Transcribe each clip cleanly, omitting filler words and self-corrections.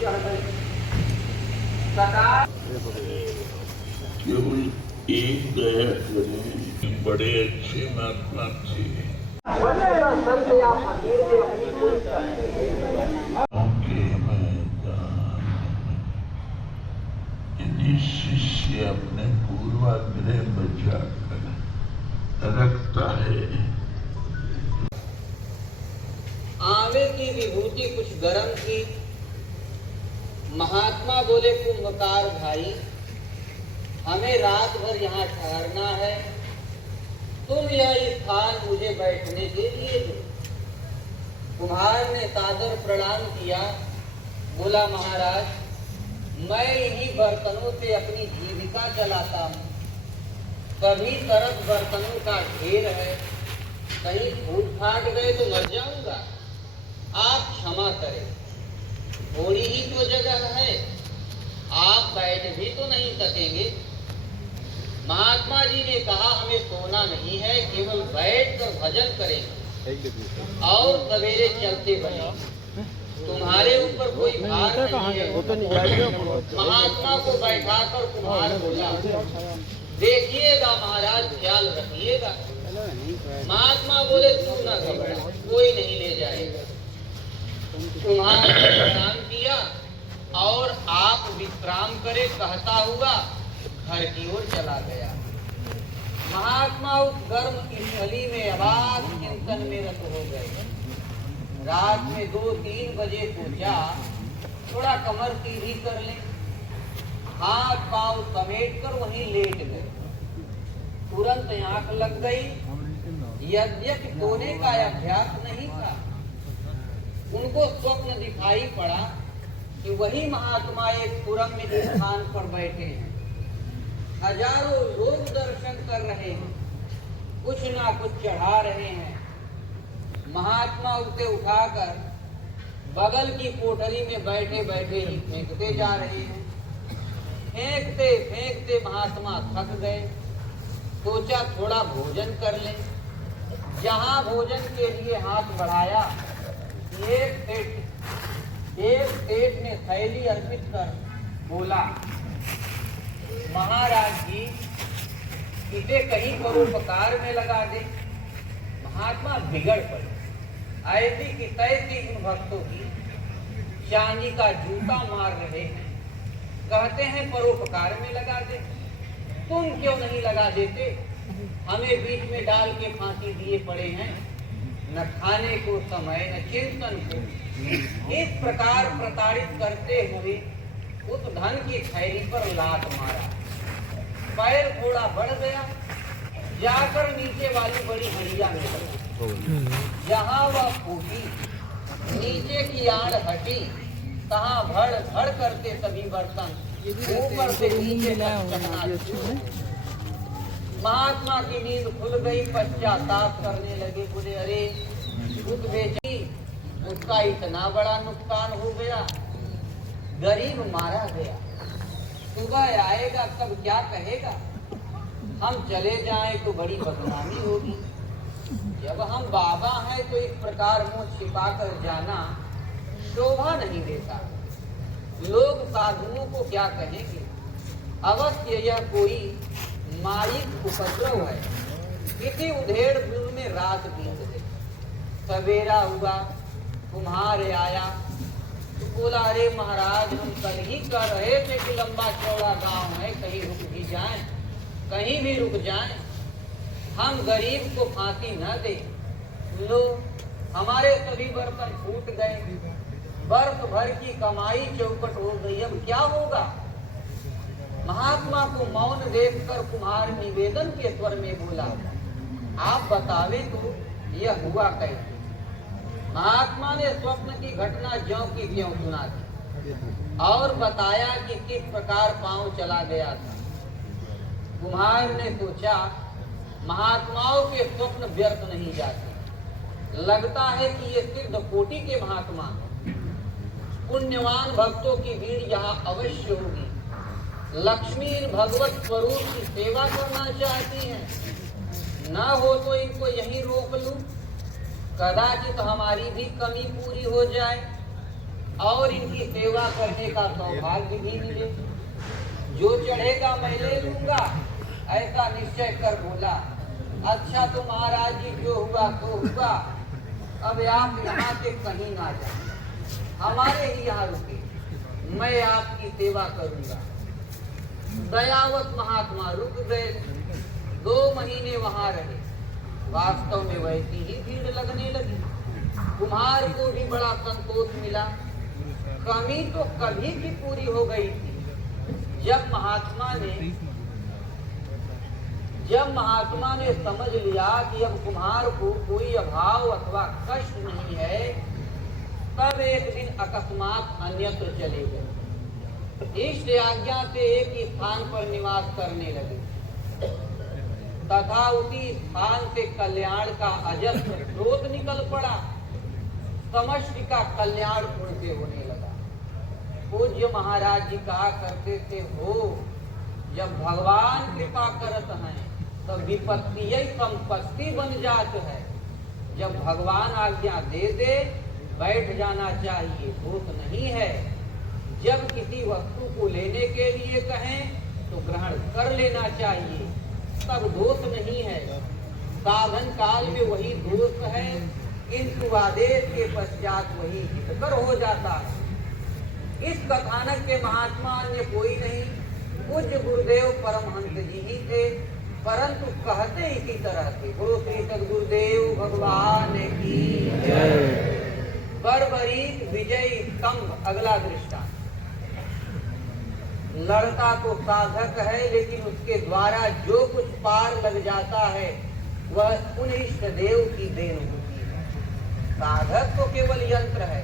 चढ़ गई। केवल एक दया करें, बड़े अच्छे महात्मा थे। के मैदान यदि शिष्य अपने पूर्वाग्रह बचाकर रखता है। आवे की विभूति कुछ गर्म थी। महात्मा बोले, कुंभकार भाई, हमें रात भर यहाँ ठहरना है, तुम यह स्थान मुझे बैठने के लिए दो। कुम्हार ने सादर प्रणाम किया, बोला, महाराज, मैं इन्हीं बर्तनों से अपनी जीविका चलाता हूँ। सभी तरफ बर्तनों का ढेर है, कहीं फूट फाट गए तो मर जाऊंगा, आप क्षमा करें। थोड़ी ही तो जगह है, आप बैठ भी तो नहीं सकेंगे। महात्मा जी ने कहा, हमें सोना नहीं है, केवल बैठकर भजन करेंगे और सवेरे चलते बने। तुम्हारे ऊपर कोई भार नहीं है। महात्मा को बैठाकर कुम्हार बोला, देखिएगा महाराज, ख्याल रखिएगा। महात्मा बोले, तू न घबरा, कोई नहीं ले जाएगा। कुम्हार ने प्रणाम किया और आप विश्राम करे कहता हुआ घर की ओर चला गया। महात्मा उस गर्म स्थली में अबाध चिंतन में रत हो गए। रात में 2-3 बजे सोचा, थोड़ा कमर सीधी कर ले। हाथ पांव समेट कर वहीं लेट गए। तुरंत आंख लग गई। यद्यपि सोने का अभ्यास नहीं था, उनको स्वप्न दिखाई पड़ा कि वही महात्मा एक सुरम्य स्थान पर बैठे हैं। हजारों लोग दर्शन कर रहे हैं, कुछ ना कुछ चढ़ा रहे हैं। महात्मा उसे उठाकर बगल की कोठरी में बैठे बैठे ही फेंकते जा रहे हैं। फेंकते फेंकते महात्मा थक गए। सोचा, थोड़ा भोजन कर लें। जहां भोजन के लिए हाथ बढ़ाया, एक सेठ ने थैली अर्पित कर बोला, महाराज जी, इसे कहीं परोपकार में लगा दे। महात्मा बिगड़ पड़े। ऐसी की तैसी उन भक्तों की चांदी का जूता मार रहे हैं। कहते हैं परोपकार में लगा दे। तुम क्यों नहीं लगा देते? हमें बीच में डाल के फांसी दिए पड़े हैं, न खाने को समय न चिंतन को। इस प्रकार प्रताड़ित करते हुए उस धन की थैली पर लात मारा। पैर थोड़ा बढ़ गया, जाकर नीचे वाली बड़ी हड़िया में लगा। जहाँ वह फूटी, नीचे की आड़ हटी, तहाँ भड़ भड़ करते सभी बर्तन ऊपर से नीचे तक चकनाचूर। महात्मा की नींद खुल गई। पश्चाताप करने लगे, बोले, अरे खुद बेची, उसका इतना बड़ा नुकसान हो गया, गरीब मारा गया। सुबह आएगा तब क्या कहेगा? हम चले जाएं तो बड़ी बदनामी होगी। जब हम बाबा हैं तो इस प्रकार मुंह छिपा कर जाना शोभा नहीं देता। लोग साधुओं को क्या कहेंगे? अवश्य यह कोई माइक उपद्रव है। किसी उधेड़ बुन में रात बीत गई। सवेरा हुआ, कुम्हार आया तो बोला, अरे महाराज, हम कल ही कह रहे थे कि लंबा चौड़ा गांव है, कहीं रुक भी जाएं, कहीं भी रुक जाएं, हम गरीब को फांसी न दे। लो, हमारे सभी बर्तन फूट गए, वर्ष भर की कमाई चौपट हो गई, अब क्या होगा? महात्मा को मौन देखकर कुम्हार निवेदन के स्वर में बोला, आप बतावे तो यह हुआ कैसे? महात्मा ने स्वप्न की घटना ज्यों की त्यों सुना दी और बताया कि किस प्रकार पांव चला गया था। कुम्हार ने सोचा, महात्माओं के स्वप्न व्यर्थ नहीं जाते। लगता है कि ये सिद्ध कोटि के महात्मा हैं। पुण्यवान भक्तों की भीड़ यहाँ अवश्य होगी। लक्ष्मी भगवत स्वरूप की सेवा करना चाहती हैं। न हो तो इनको यहीं रोक लूं, कदाचित हमारी भी कमी पूरी हो जाए। और इनकी सेवा करने का सौभाग्य भी मिले। जो चढ़ेगा मैं ले लूंगा, ऐसा निश्चय कर बोला। अच्छा तो महाराज जी जो हुआ तो हुआ, अब आप यहाँ से कहीं ना जाए, हमारे ही यहाँ रुके, मैं आपकी सेवा करूंगा। दयावत महात्मा रुक गए। 2 महीने वहां रहे। वास्तव में वैसी ही भीड़ लगने लगी। कुम्हार को भी बड़ा संतोष मिला। कमी तो कभी की पूरी हो गई थी। जब महात्मा ने समझ लिया कि अब कुम्हार को कोई अभाव अथवा कष्ट नहीं है, तब एक दिन अकस्मात अन्यत्र चले गए। इष्ट आज्ञा से एक ही स्थान पर निवास करने लगे तथा उसी स्थान से कल्याण का अजस्र स्रोत निकल पड़ा। समष्टि का कल्याण उनसे होने लगा। पूज्य महाराज जी कहा करते थे, हो जब भगवान कृपा करत हैं तब विपत्ति संपत्ति बन जात है। जब भगवान आज्ञा दे दे बैठ जाना चाहिए, दोष नहीं है। जब किसी वस्तु को लेने के लिए कहें तो ग्रहण कर लेना चाहिए, तब दोष नहीं है। साधन काल में वही दोष है, किंतु आदेश के पश्चात वही हितकर हो जाता है। इस कथानक के महात्मा अन्य कोई नहीं, पूज्य गुरुदेव परमहंस जी ही थे, परंतु कहते इसी तरह थे। गुरु श्री सद्गुरुदेव भगवान की जय। बर्बरीक विजयी स्तंभ। अगला दृष्टांत। लड़का तो साधक है, लेकिन उसके द्वारा जो कुछ पार लग जाता है वह उन इष्ट देव की देन होती है। साधक तो केवल यंत्र है,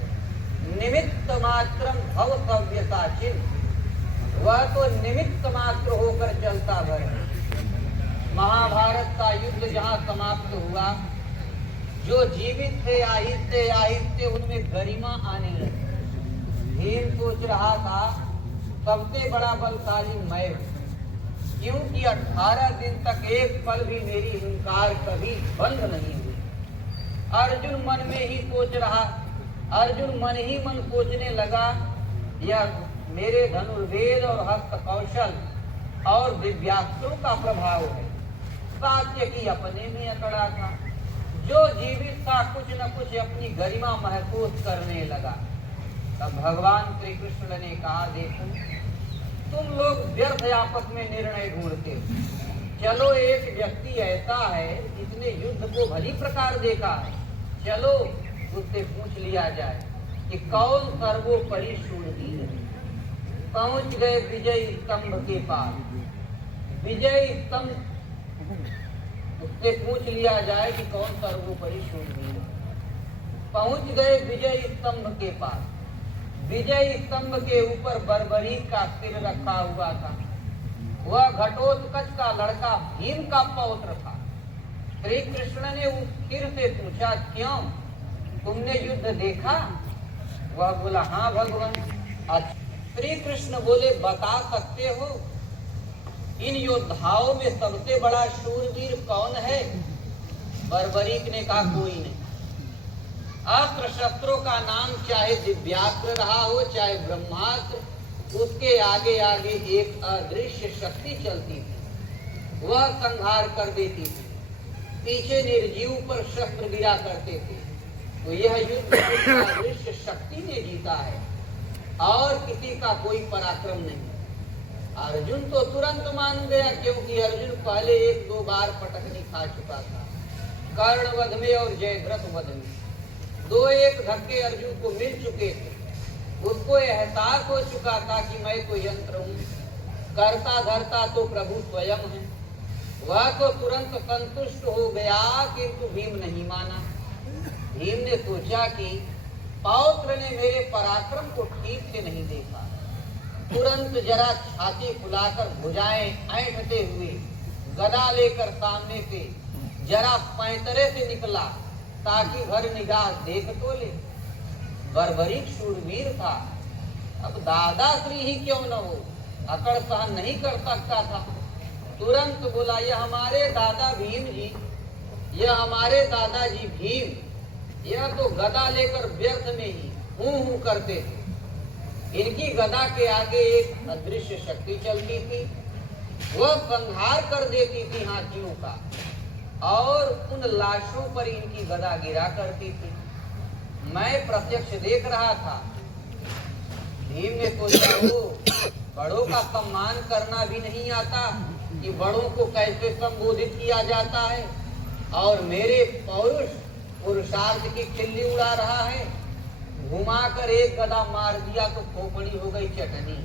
निमित्त मात्रम भव सव्यता चिन्ह। वह तो निमित्त मात्र होकर चलता भर है। महाभारत का युद्ध जहाँ समाप्त हुआ, जो जीवित थे आहिस्ते आहिस्ते उनमें गरिमा आने लगी। भीम सोच रहा था सबसे बड़ा बलशाली मैं हूँ, क्योंकि 18 दिन तक एक पल भी मेरी हुंकार कभी बंद नहीं हुई। अर्जुन मन ही मन सोचने लगा, यह मेरे धनुर्वेद और हस्त कौशल और दिव्यास्त्रों का प्रभाव है। सात्यकी अपने में अकड़ा था। जो जीवित था कुछ न कुछ अपनी गरिमा महसूस करने लगा। तब भगवान श्री कृष्ण ने कहा, देखो तुम लोग व्यर्थ आपस में निर्णय ढूंढते हो। चलो एक व्यक्ति ऐसा है जिसने युद्ध को भली प्रकार देखा है, चलो उससे पूछ लिया जाए कि कौन सर्वोपरि शूरवीर है। पहुंच गए विजय स्तंभ के पास। विजय स्तंभ उससे पूछ लिया जाए कि कौन सर्वोपरि शूरवीर है। पहुंच गए विजय स्तंभ के पास। विजय स्तंभ के ऊपर बर्बरीक का सिर रखा हुआ था। वह घटोत्कच का लड़का भीम का पौत्र था। श्री कृष्ण ने उस सिर से पूछा, क्यों तुमने युद्ध देखा? वह बोला, हाँ भगवान। श्री कृष्ण बोले, बता सकते हो इन योद्धाओं में सबसे बड़ा शूरवीर कौन है? बर्बरीक ने कहा, कोई नहीं। अस्त्र शस्त्रों का नाम चाहे दिव्यास्त्र रहा हो चाहे ब्रह्मास्त्र, उसके आगे आगे एक अदृश्य शक्ति चलती थी, वह संहार कर देती थी। पीछे निर्जीव पर शस्त्र गिरा करते थे। तो यह युद्ध अदृश्य शक्ति ने जीता है और किसी का कोई पराक्रम नहीं। अर्जुन तो तुरंत मान गया, क्योंकि अर्जुन पहले 1-2 बार पटकनी खा चुका था, कर्ण वध में और जयद्रथ वध में। 2-1 धक्के अर्जुन को मिल चुके थे। उसको एहसास हो चुका था कि मैं तो यंत्र हूँ, करता धरता तो प्रभु स्वयं है। वह तो तुरंत संतुष्ट हो गया, किंतु भीम नहीं माना। भीम ने सोचा कि पौत्र ने मेरे पराक्रम को ठीक से नहीं देखा। तुरंत जरा छाती फुलाकर भुजाएं ऐंठते हुए गदा लेकर सामने से जरा पैंतरे से निकला, ताकि भर निगाह देख तो ले। बर्बरीक शूरवीर था, अब दादा श्री ही क्यों न हो, अकड़ सहन नहीं कर सकता था। तुरंत बोला, यह हमारे दादा भीम जी, यह हमारे दादाजी भीम, यह तो गदा लेकर व्यर्थ में ही हूँ करते थे। इनकी गदा के आगे एक अदृश्य शक्ति चलती थी, वह संहार कर देती थी हाथियों का, और उन लाशों पर इनकी गदा गिरा करती थी। मैं प्रत्यक्ष देख रहा था। भीम ने सोचा, वो बड़ों का सम्मान करना भी नहीं आता कि बड़ों को कैसे संबोधित किया जाता है, और मेरे पुरुषार्थ की खिल्ली उड़ा रहा है। घुमाकर एक गदा मार दिया तो खोपड़ी हो गई चटनी।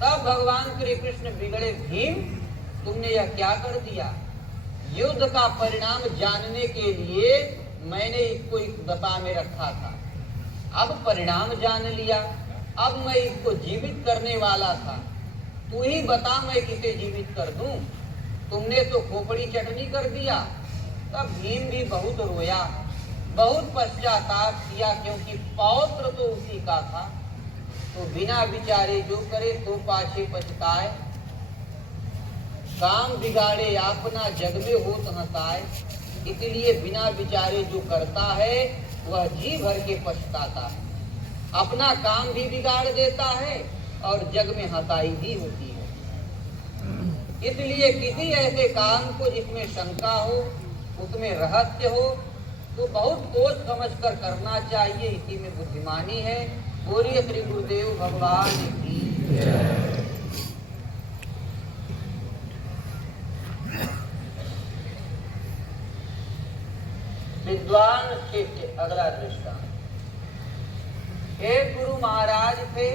तब भगवान श्री कृष्ण बिगड़े, भीम तुमने यह क्या कर दिया? युद्ध का परिणाम जानने के लिए मैंने इसको इस दशा में रखा था, अब परिणाम जान लिया, अब मैं इसको जीवित करने वाला था। तू ही बता मैं किसे जीवित कर दूं? तुमने तो खोपड़ी चटनी कर दिया। तब भीम भी बहुत रोया, बहुत पश्चाताप किया, क्योंकि पौत्र तो उसी का था। तो बिना विचारे जो करे तो पाछे पछताए, काम बिगाड़े अपना जग में होत हंसाए। इसलिए बिना विचारे जो करता है वह जी भर के पछताता है, अपना काम भी बिगाड़ देता है और जग में हंसाई भी होती है। इसलिए किसी ऐसे काम को जिसमें शंका हो, उसमें रहस्य हो, तो बहुत सोच समझ कर करना चाहिए। इसी में बुद्धिमानी है। बोलिए श्री गुरुदेव भगवान की। विद्वान शिष्य, अगला दृष्टांत। एक गुरु महाराज थे,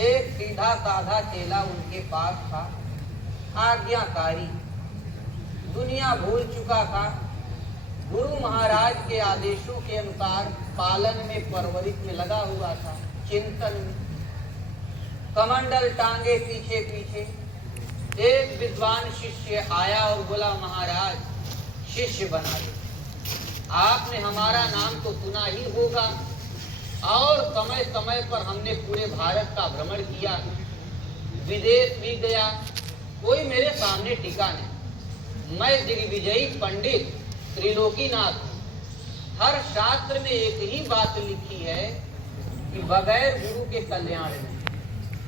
एक सीधा साधा चेला उनके पास था, आज्ञाकारी, दुनिया भूल चुका था। गुरु महाराज के आदेशों के अनुसार पालन में, परवरिश में लगा हुआ था, चिंतन में, कमंडल टांगे पीछे पीछे। एक विद्वान शिष्य आया और बोला, महाराज शिष्य बना दो। आपने हमारा नाम तो सुना ही होगा, और समय समय पर हमने पूरे भारत का भ्रमण किया, विदेश भी गया, कोई मेरे सामने टिका नहीं। मैं दिग्विजयी पंडित त्रिलोकीनाथ हूँ। हर शास्त्र में एक ही बात लिखी है कि बगैर गुरु के कल्याण नहीं।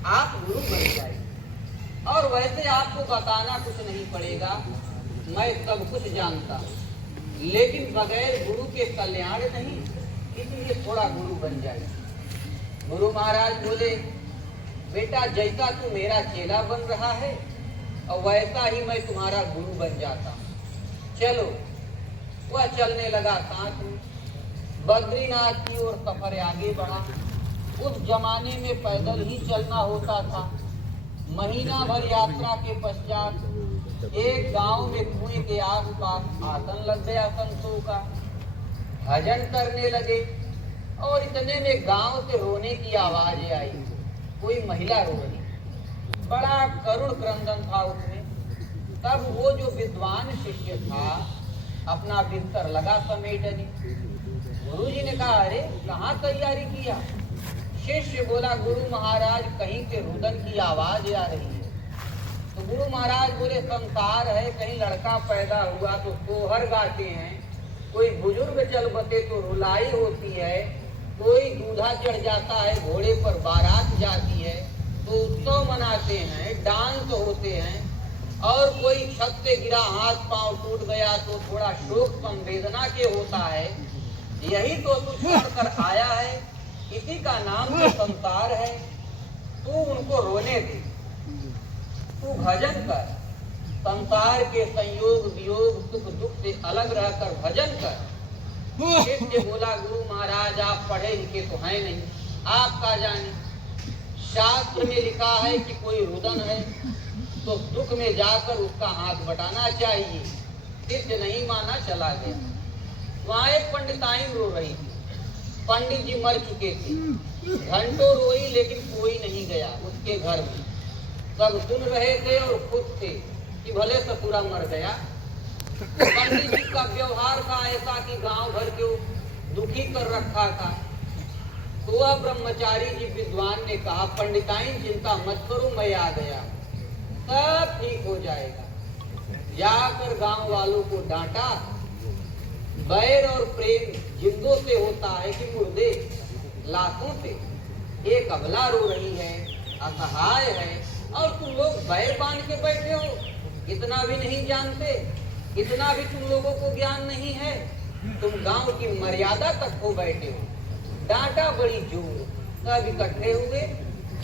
आप गुरु बन जाए, और वैसे आपको बताना कुछ नहीं पड़ेगा, मैं सब कुछ जानता हूँ, लेकिन बगैर गुरु के कल्याण नहीं, इसलिए थोड़ा गुरु बन जाए। गुरु महाराज बोले, बेटा जैसा तू मेरा चेला बन रहा है और वैसा ही मैं तुम्हारा गुरु बन जाता हूँ। चलो। वह चलने लगा साथ में, बद्रीनाथ की ओर सफर आगे बढ़ा। उस जमाने में पैदल ही चलना होता था। महीना भर यात्रा के पश्चात एक गांव में कुएं के आसपास आसन लग गया संतों का। भजन करने लगे, और इतने में गांव से रोने की आवाज आई। कोई महिला रो रही, बड़ा करुण क्रंदन था उसमें। तब वो जो विद्वान शिष्य था अपना बिस्तर लगा समेटने। गुरुजी ने कहा, अरे कहाँ तैयारी किया? शिष्य बोला, गुरु महाराज कहीं से रुदन की आवाज आ रही है। तो गुरु महाराज बोले, संसार है, कहीं लड़का पैदा हुआ तो सोहर गाते हैं, कोई बुजुर्ग चल बसे तो रुलाई होती है, कोई दूल्हा चढ़ जाता है, घोड़े पर बारात जाती है तो उत्सव मनाते हैं, डांस होते हैं, और कोई छत से गिरा हाथ पांव टूट गया तो थोड़ा शोक संवेदना के होता है। यही तो तू छोड़कर आया है, इसी का नाम तो संसार है। तू उनको रोने दे, तू भजन कर, संसार के संयोग वियोग सुख दुख से अलग रहकर भजन कर। शिष्य बोला, गुरु महाराज आप पढ़े लिखे तो हैं नहीं, आपका जाने। शास्त्र में लिखा है कि कोई रुदन है तो दुख में जाकर उसका हाथ बटाना चाहिए। शिष्य नहीं माना, चला गया। वहाँ एक पंडिताइन रो रही थी, पंडित जी मर चुके थे। घंटों रोई लेकिन कोई नहीं गया उसके घर में। सब सुन रहे थे और खुश थे कि भले ससुरा मर गया। पंडित जी का व्यवहार था ऐसा कि गांव भर को दुखी कर रखा था। तो वह ब्रह्मचारी जी विद्वान ने कहा, पंडिताइन चिंता मत करो, मैं आ गया, सब ठीक हो जाएगा। जाकर गांव वालों को डांटा। बैर और प्रेम जिंदों से होता है कि मुर्दे लाशों से। एक अबला रो रही है, असहाय है, और तुम लोग बैर बांध के बैठे हो। इतना भी नहीं जानते, इतना भी तुम लोगों को ज्ञान नहीं है। तुम गांव की मर्यादा तक हो बैठे हो। डांटा बड़ी जोर, सब इकट्ठे हुए,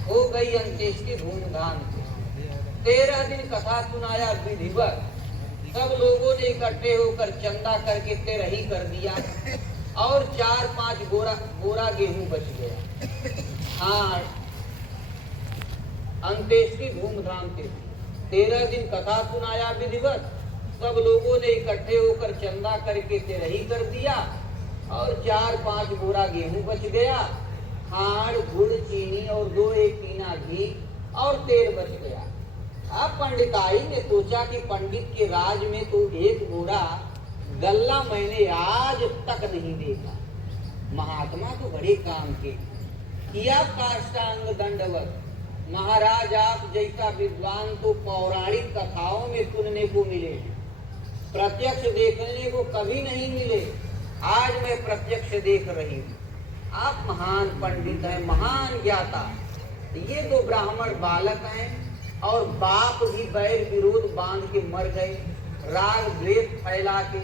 हो गई अंत्येष्टि धूमधाम से। 13 दिन कथा सुनाया विधिवत। सब लोगों ने इकट्ठे होकर चंदा करके 13 ही कर दिया, और 4-5 बोरा गेहूं बच गया। हाँ, अंत्येष्टि धूमधाम से 13 दिन कथा सुनाया विधिवत। सब लोगों ने इकट्ठे होकर चंदा करके 13 ही कर दिया, और 4-5 बोरा गेहूं बच गया। खांड, गुड़, चीनी और 2-1 टीना घी और तेल बच गया। अब पंडिताई ने सोचा कि पंडित के राज में तो 1 बोरा गल्ला मैंने आज तक नहीं देखा। महात्मा तो बड़े काम के, किया काष्टांग दंडवत। महाराज, आप जैसा विद्वान तो पौराणिक कथाओं में सुनने को मिले, प्रत्यक्ष देखने को कभी नहीं मिले। आज मैं प्रत्यक्ष देख रही हूँ। आप महान पंडित हैं, महान ज्ञाता। ये 2 ब्राह्मण बालक हैं, और बाप भी बैर विरोध बांध के मर गए, राग द्वेष फैला के।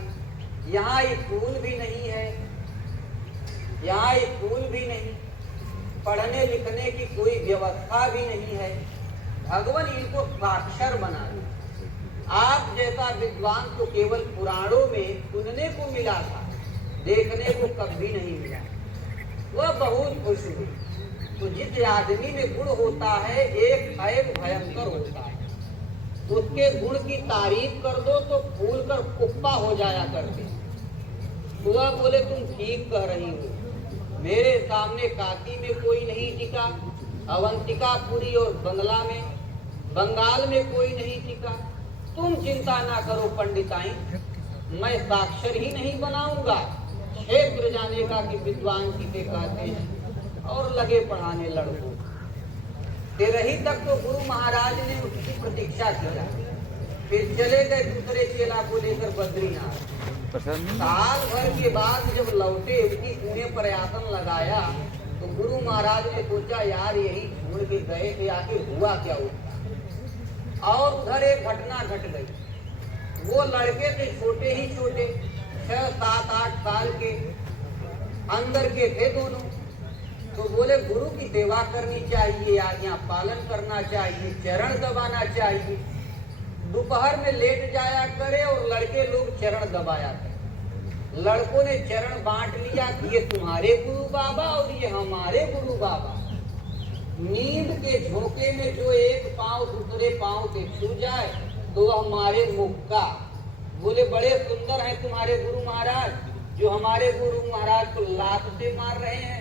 यहाँ स्कूल भी नहीं है, यहाँ स्कूल भी नहीं, पढ़ने लिखने की कोई व्यवस्था भी नहीं है। भगवान इनको साक्षर बना दे। आप जैसा विद्वान तो केवल पुराणों में सुनने को मिला था, देखने को कभी नहीं मिला। वह बहुत खुश हुई। तो जिस आदमी में गुण होता है, एक भयंकर होता है। उसके गुण की तारीफ कर दो तो फूल कर कुप्पा हो जाया करते। तो वह बोले, तुम ठीक कह रही हो। मेरे सामने काशी में कोई नहीं टिका, अवंतिकापुरी और बंगाल में कोई नहीं टिका। तुम चिंता ना करो पंडिताई, मैं साक्षर ही नहीं बनाऊंगा, क्षेत्र जाने का कि विद्वान किसे कहते हैं। और लगे पढ़ाने लड़कों। 13 तक तो गुरु महाराज ने उसकी प्रतीक्षा किया, फिर चले गए दूसरे चेला को लेकर बद्रीनाथ। साल भर के बाद जब लौटे, उसकी पुणे पर आसन लगाया, तो गुरु महाराज ने सोचा, यार यही छोड़ के गए थे, आखिर हुआ क्या उसका। और उधर एक घटना घट गई। वो लड़के थे छोटे ही छोटे, 6, 7, 8 साल के, अंदर के थे दोनों। तो बोले, गुरु की सेवा करनी चाहिए, आज्ञा पालन करना चाहिए, चरण दबाना चाहिए। दोपहर में लेट जाया करे और लड़के लोग चरण दबाया करे। लड़कों ने चरण बांट लिया कि ये तुम्हारे गुरु बाबा और ये हमारे गुरु बाबा। नींद के झोंके में जो एक पांव दूसरे पांव से छू जाए तो वह हमारे मुक्का। बोले, बड़े सुंदर हैं तुम्हारे गुरु महाराज, जो हमारे गुरु महाराज को लात से मार रहे हैं।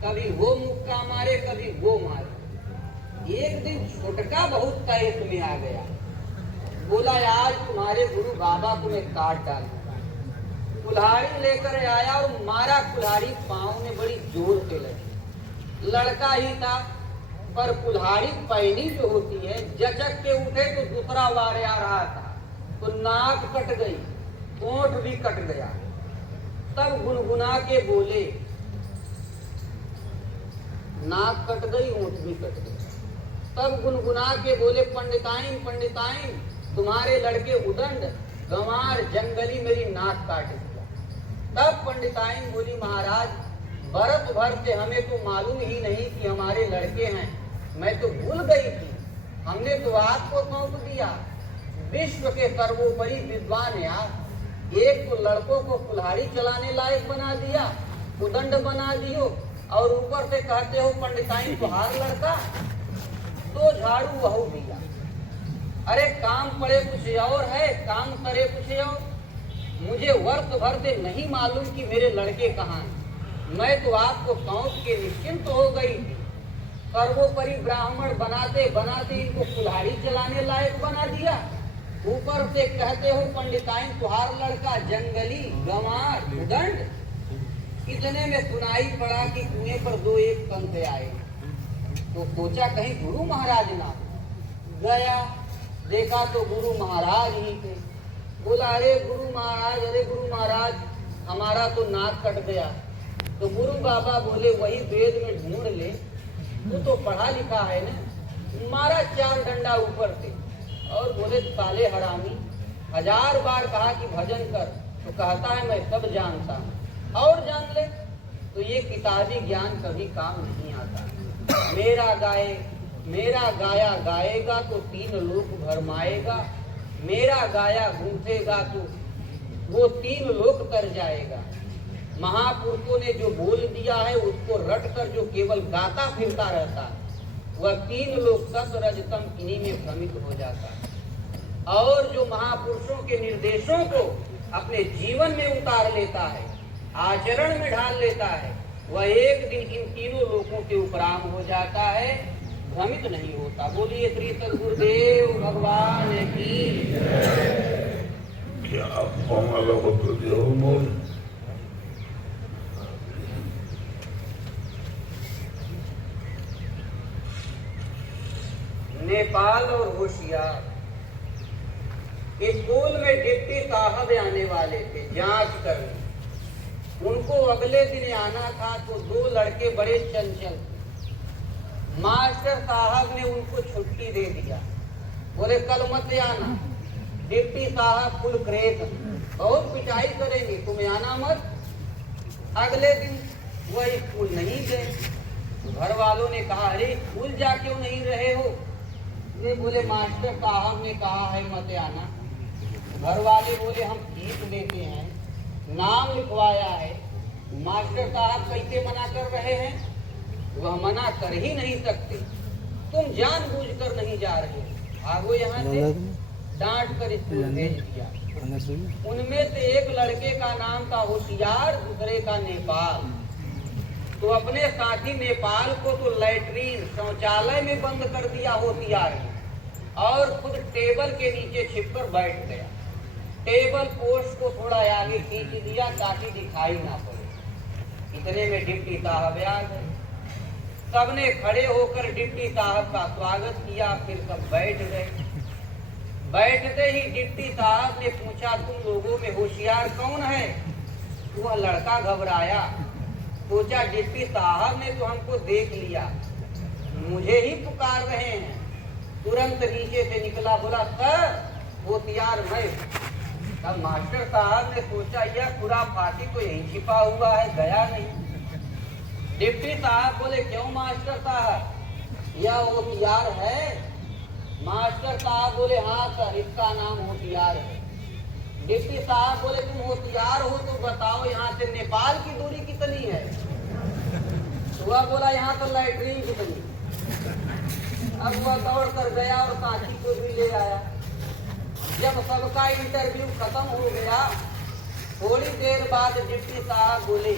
कभी वो मुक्का मारे, कभी वो मारे। एक दिन छोटका बहुत तैस में आ गया। बोला, आज तुम्हारे गुरु बाबा को मैं काट डालूंगा। कुल्हाड़ी लेकर आया और मारा। कुल्हाड़ी पांव में बड़ी जोर से लगी। लड़का ही था, पर कुल्हाड़ी पैनी जो होती है, जचक के उठे तो दूसरा वार आ रहा था, तो नाक कट गई, ओंठ भी कट गया। तब गुनगुना के बोले, नाक कट गई, ओंठ भी कट गई। तब गुनगुना के बोले, पंडिताइन पंडिताइन, तुम्हारे लड़के उदंड गंवार जंगली मेरी नाक काट दिया। तब पंडिताइन बोली, महाराज, बरस भर से हमें तो मालूम ही नहीं कि हमारे लड़के हैं, मैं तो भूल गई थी, हमने तो आपको सौंप दिया। विश्व के सर्वोपरि विद्वान यार, एक तो लड़कों को कुल्हाड़ी चलाने लायक बना दिया, उदंड बना दियो, और ऊपर से कहते हो पंडिताइन तुहार लड़का। तो झाड़ू वहू दिया। अरे काम पड़े कुछ और है, काम करे कुछ और। मुझे वर्ष भर से नहीं मालूम कि मेरे लड़के कहाँ हैं। मैं तो आपको सौंप के निश्चिंत हो गई थी। सर्वोपरि ब्राह्मण बनाते बनाते इनको कुल्हाड़ी चलाने लायक बना दिया। ऊपर से कहते हो पंडिताइन तुहार लड़का जंगली गंवार उदंड। इतने में सुनाई पड़ा कि कुएं पर 2-1 संत आए। तो सोचा कहीं गुरु महाराज ना। गया, देखा तो गुरु महाराज ही थे। बोला, अरे गुरु महाराज, हमारा तो नाक कट गया। तो गुरु बाबा बोले, वही वेद में ढूंढ ले, तू तो पढ़ा लिखा है ना। मारा 4 डंडा ऊपर से और बोले साले हरामी, 1000 बार कहा कि भजन कर तो कहता है मैं सब जानता हूँ, और जान ले। तो ये किताबी ज्ञान कभी काम नहीं आता। मेरा गाया गाएगा तो 3 लोक भरमाएगा, मेरा गाया गूंथेगा तो वो 3 लोक तर जाएगा। महापुरुषों ने जो बोल दिया है उसको रट कर जो केवल गाता फिरता रहता है वह 3 लोक सत रजतम इन्हीं में भ्रमित हो जाता है। और जो महापुरुषों के निर्देशों को अपने जीवन में उतार लेता है, आचरण में ढाल लेता है, वह एक दिन इन 3 लोकों के उपराम हो जाता है, भ्रमित नहीं होता। बोलिए श्री सद्गुरुदेव भगवान की। क्या आप हमारा बोल नेपाल और होशियार स्कूल में डिप्टी साहब आने वाले थे जांच करने। उनको अगले दिन आना था तो 2 लड़के बड़े चंचल थे। मास्टर साहब ने उनको छुट्टी दे दिया, बोले कल मत आना, डिप्टी साहब फुल क्रेज बहुत पिटाई करेंगे, तुम आना मत। अगले दिन वह स्कूल नहीं गए। घर वालों ने कहा अरे स्कूल जा क्यों नहीं रहे हो? ये बोले मास्टर साहब ने कहा है मत आना। घर वाले बोले हम फीस लेते हैं, नाम लिखवाया है, मास्टर साहब कैसे मना कर रहे हैं? वह मना कर ही नहीं सकते, तुम जानबूझकर नहीं जा रहे, भागो यहाँ से। डांट कर स्कूल भेज दिया। उनमें से एक लड़के का नाम था होशियार, दूसरे का नेपाल। तो अपने साथी नेपाल को तो लैट्रीन शौचालय में बंद कर दिया होशियार ने, और खुद टेबल के नीचे छिपकर बैठ गया। टेबल पोस्ट को थोड़ा आगे खींच दिया ताकि दिखाई ना पड़े। इतने में डिप्टी साहब आ गए। सबने खड़े होकर डिप्टी साहब का स्वागत किया, फिर सब बैठ गए। बैठते ही डिप्टी साहब ने पूछा तुम लोगों में होशियार कौन है? वह लड़का घबराया, सोचा डिप्टी साहब ने तो हमको देख लिया, मुझे ही पुकार रहे हैं। तुरंत नीचे से निकला, बोला सर होशियार मैं। तब मास्टर साहब ने सोचा यह खुराफाती तो यही छिपा हुआ है, गया नहीं। डिप्टी साहब बोले क्यों मास्टर साहब, यह होशियार है? मास्टर साहब बोले हाँ सर, इसका नाम होशियार है। डिप्टी साहब बोले तुम होशियार हो तो बताओ यहाँ से नेपाल की दूरी कितनी है? तो वह बोला यहाँ तो लैट्रीन कितनी। अब वह दौड़ कर गया और साथी को भी ले आया। जब सबका इंटरव्यू खत्म हो गया, थोड़ी देर बाद डिप्टी साहब बोले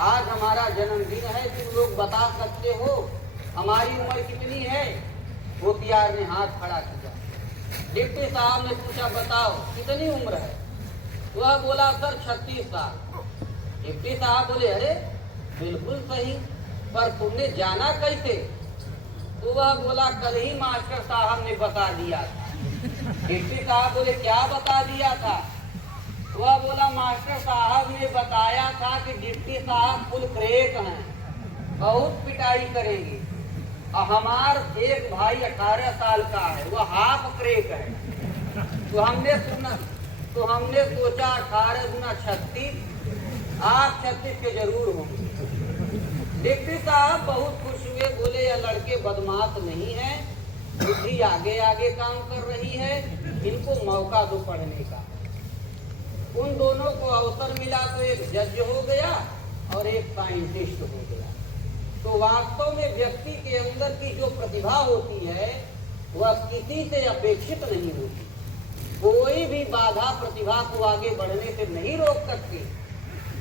आज हमारा जन्मदिन है, तुम लोग बता सकते हो हमारी उम्र कितनी है? होशियार ने हाथ खड़ा किया। डिप्टी साहब ने पूछा बताओ कितनी उम्र है? वह बोला सर 36 साल। डिप्टी साहब बोले अरे बिल्कुल सही, पर तुमने जाना कैसे? तो वह बोला कल ही मास्टर साहब ने बता दिया था। डिप्टी साहब बोले क्या बता दिया था? वह बोला मास्टर साहब ने बताया था कि डिप्टी साहब फुल क्रेक हैं, बहुत पिटाई करेंगे। और हमार एक भाई 18 साल का है, वह हाफ क्रेक है। तो हमने सोचा 18 गुना 36, आप 36 के जरूर होंगे। डिप्टी साहब बहुत खुश हुए, बोले यह लड़के बदमाश नहीं है, बुद्धि आगे आगे काम कर रही है, इनको मौका दो पढ़ने का। उन दोनों को अवसर मिला तो एक जज हो गया और एक साइंटिस्ट हो गया। तो वास्तव में व्यक्ति के अंदर की जो प्रतिभा होती है वह किसी से अपेक्षित नहीं होती। कोई भी बाधा प्रतिभा को आगे बढ़ने से नहीं रोक सकती।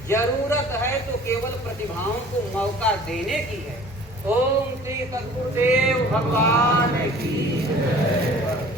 जरूरत है तो केवल प्रतिभाओं को मौका देने की है। ओम श्री सद्गुरुदेव भगवान की जय।